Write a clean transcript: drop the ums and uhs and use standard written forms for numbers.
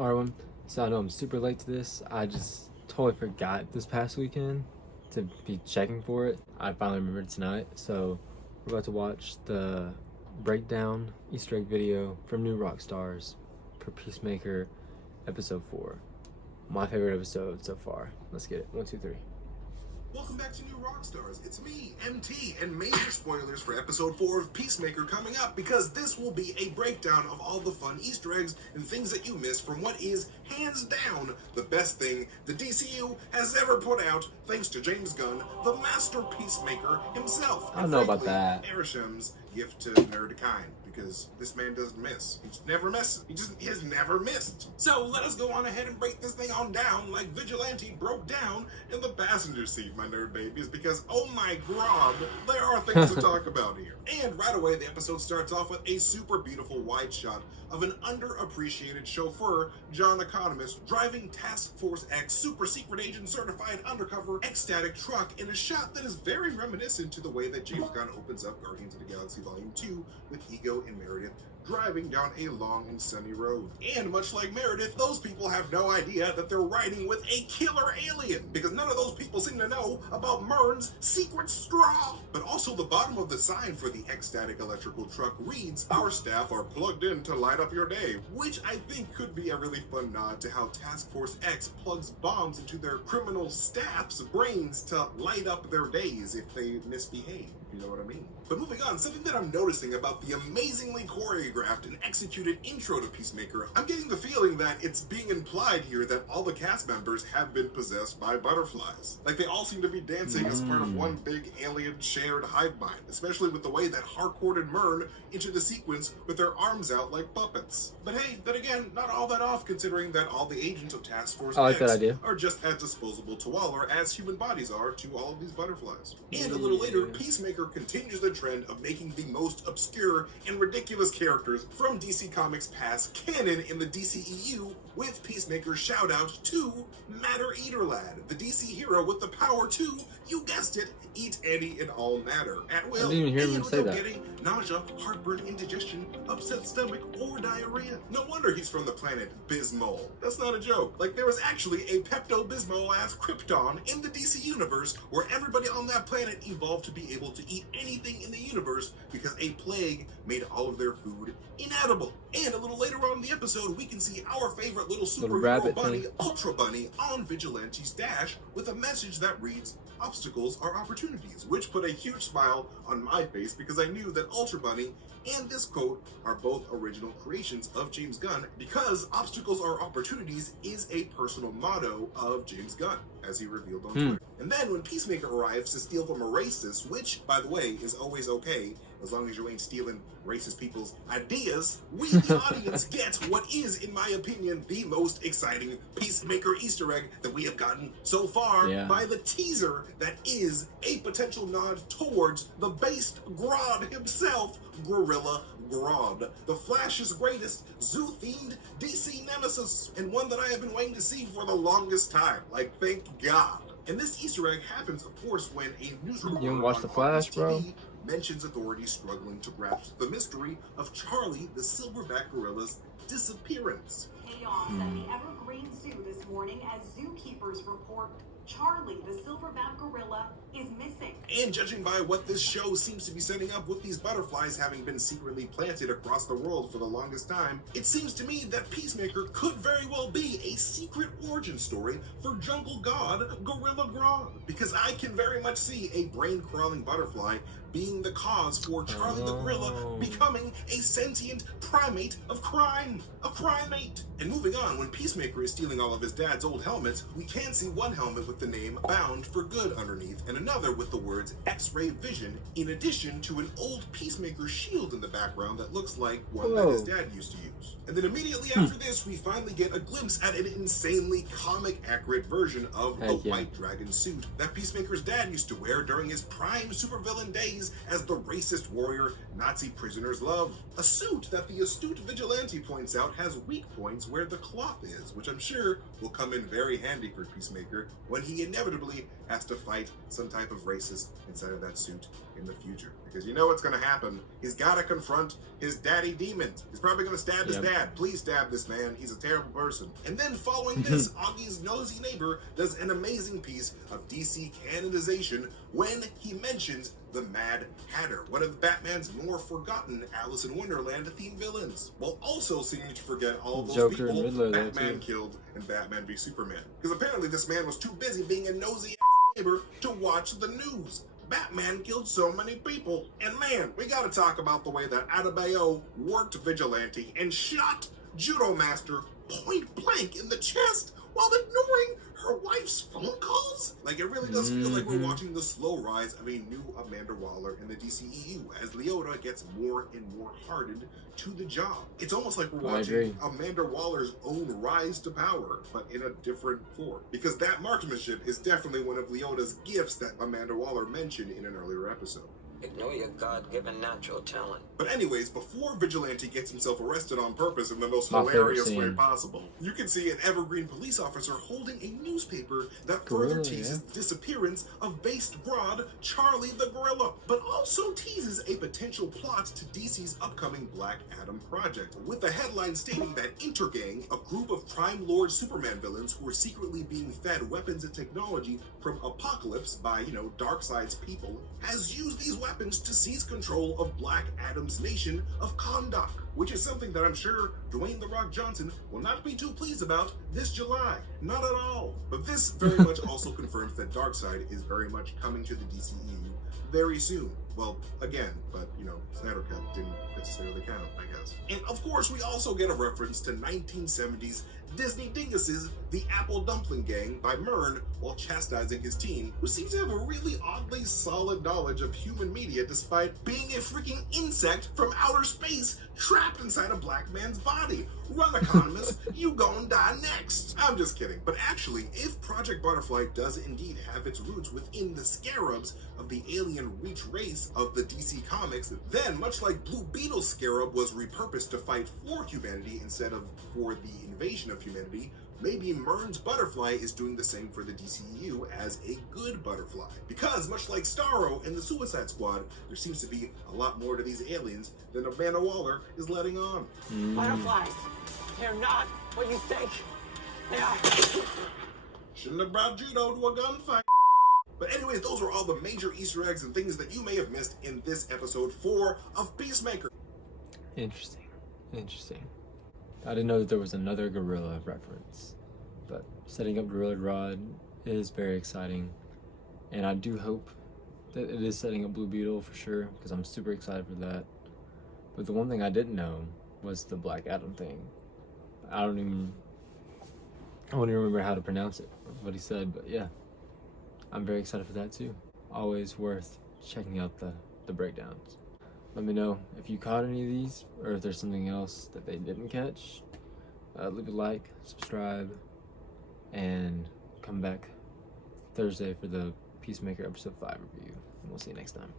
Arwen. So I know I'm super late to this. I just totally forgot this past weekend to be checking for it. I finally remembered tonight. So we're about to watch the breakdown Easter egg video from new Rockstars for Peacemaker episode 4. My favorite episode so far. Let's get it. 1, 2, 3. Welcome back to New Rockstars. It's me, MT, and major spoilers for episode 4 of Peacemaker coming up, because this will be a breakdown of all the fun Easter eggs and things that you missed from what is, hands down, the best thing the DCU has ever put out, thanks to James Gunn, the master Peacemaker himself. I don't know about that. Arisham's gift to nerdkind, because this man doesn't miss. He just never misses. He has never missed. So let us go on ahead and break this thing on down like Vigilante broke down in the passenger seat, my nerd babies, because oh my god, there are things to talk about here. And right away, the episode starts off with a super beautiful wide shot of an underappreciated chauffeur, John Economist, driving Task Force X super secret agent certified undercover ecstatic truck in a shot that is very reminiscent to the way that James Gunn opens up Guardians of the Galaxy Volume 2 with Ego and Meredith driving down a long and sunny road. And much like Meredith, those people have no idea that they're riding with a killer alien, because none of those people seem to know about Murn's secret straw. But also the bottom of the sign for the ecstatic electrical truck reads, "Our staff are plugged in to light up your day," which I think could be a really fun nod to how Task Force X plugs bombs into their criminal staff's brains to light up their days if they misbehave. You know what I mean? But moving on, something that I'm noticing about the amazingly choreographed and executed intro to Peacemaker, I'm getting the feeling that it's being implied here that all the cast members have been possessed by butterflies. Like they all seem to be dancing as part of one big alien shared hive mind, especially with the way that Harcourt and Murn enter the sequence with their arms out like puppets. But hey, then again, not all that off, considering that all the agents of Task Force X are just as disposable to Waller as human bodies are to all of these butterflies. And a little later, Peacemaker continues the trend of making the most obscure and ridiculous characters from DC Comics past canon in the DCEU, with Peacemaker's shout out to Matter Eater Lad, the DC hero with the power to, you guessed it, eat any and all matter at will. I didn't even hear him say that. Getting nausea, heartburn, indigestion, upset stomach, or diarrhea. No wonder he's from the planet Bismol. That's not a joke. Like, there was actually a Pepto-Bismol-ass Krypton in the DC universe where everybody on that planet evolved to be able to eat anything in the universe because a plague made all of their food inedible. And a little later on in the episode, we can see our favorite little superhero bunny, Ultra Bunny, on Vigilante's dash with a message that reads, "Obstacles are opportunities," which put a huge smile on my face because I knew that Ultra Bunny and this quote are both original creations of James Gunn, because obstacles are opportunities is a personal motto of James Gunn, as he revealed on Twitter. And then when Peacemaker arrives to steal from a racist, which, by the way, is always okay, as long as you ain't stealing racist people's ideas, we, the audience, get what is, in my opinion, the most exciting Peacemaker Easter egg that we have gotten so far by the teaser that is a potential nod towards the based Grodd himself, Gorilla Grodd, the Flash's greatest zoo-themed DC nemesis, and one that I have been waiting to see for the longest time. Like, thank God. And this Easter egg happens, of course, when a news reporter you watch The Flash, bro? mentions authorities struggling to grasp the mystery of Charlie the silverback gorilla's disappearance. Chaos at the Evergreen Zoo this morning as zookeepers report Charlie the silverback gorilla is missing. And judging by what this show seems to be setting up with these butterflies having been secretly planted across the world for the longest time, it seems to me that Peacemaker could very well be a secret origin story for jungle god Gorilla Grodd, because I can very much see a brain-crawling butterfly being the cause for Charlie the gorilla becoming a sentient primate of crime. A primate. And moving on, when Peacemaker is stealing all of his dad's old helmets, we can see one helmet with the name Bound for Good underneath, and another with the words X-Ray Vision, in addition to an old Peacemaker shield in the background that looks like one that his dad used to use. And then immediately after this, we finally get a glimpse at an insanely comic-accurate version of the White Dragon suit that Peacemaker's dad used to wear during his prime supervillain days Nazis as the racist warrior Nazi prisoners love. A suit that the astute vigilante points out has weak points where the cloth is, which I'm sure will come in very handy for Peacemaker when he inevitably has to fight some type of racist inside of that suit in the future. Because you know what's going to happen. He's got to confront his daddy demons. He's probably going to stab his dad. Please stab this man. He's a terrible person. And then following this, Augie's nosy neighbor does an amazing piece of DC canonization when he mentions the Mad Hatter, one of Batman's more forgotten Alice in Wonderland themed villains, while also seeming to forget all those Joker people and Riddler Batman killed in Batman v Superman. Because apparently this man was too busy being a nosy neighbor to watch the news. Batman killed so many people. And man, we gotta talk about the way that Adebayo worked Vigilante and shot Judo Master point blank in the chest while ignoring her wife's phone calls. Like, it really does feel like we're watching the slow rise of a new Amanda Waller in the DCEU as Leota gets more and more hardened to the job. It's almost like we're watching Amanda Waller's own rise to power, but in a different form. Because that marksmanship is definitely one of Leota's gifts that Amanda Waller mentioned in an earlier episode. Ignore your God-given natural talent. But anyways, before Vigilante gets himself arrested on purpose in the most hilarious way possible, you can see an Evergreen police officer holding a newspaper that further teases the disappearance of based broad Charlie the Gorilla, but also teases a potential plot to DC's upcoming Black Adam project, with the headline stating that Intergang, a group of Prime Lord Superman villains who are secretly being fed weapons and technology from Apocalypse by, Darkseid's people, has used these weapons to seize control of Black Adam's nation of Kahndaq, which is something that I'm sure Dwayne "The Rock" Johnson will not be too pleased about this July. Not at all. But this very much also confirms that Darkseid is very much coming to the DCEU very soon. Well, again, but, Snyder Cut didn't necessarily count, I guess. And of course, we also get a reference to 1970s Disney dinguses, The Apple Dumpling Gang by Myrn, while chastising his team, who seems to have a really oddly solid knowledge of human media despite being a freaking insect from outer space trapped inside a black man's body. Run, economist, you gon' die next. I'm just kidding. But actually, if Project Butterfly does indeed have its roots within the scarabs of the alien Reach race of the DC Comics, then much like Blue Beetle's scarab was repurposed to fight for humanity instead of for the invasion of humanity, maybe Myrn's butterfly is doing the same for the DCEU as a good butterfly. Because much like Starro and the Suicide Squad, there seems to be a lot more to these aliens than Amanda Waller is letting on. Butterflies, they're not what you think they are. Shouldn't have brought judo to a gunfight. But anyways, those are all the major Easter eggs and things that you may have missed in this episode 4 of Peacemaker. Interesting. I didn't know that there was another gorilla reference, but setting up Gorilla Rod is very exciting, and I do hope that it is setting up Blue Beetle for sure, because I'm super excited for that. But the one thing I didn't know was the Black Adam thing. I don't even remember how to pronounce it, what he said, but yeah, I'm very excited for that too. Always worth checking out the breakdowns. Let me know if you caught any of these, or if there's something else that they didn't catch. Leave a like, subscribe, and come back Thursday for the Peacemaker episode 5 review. And we'll see you next time.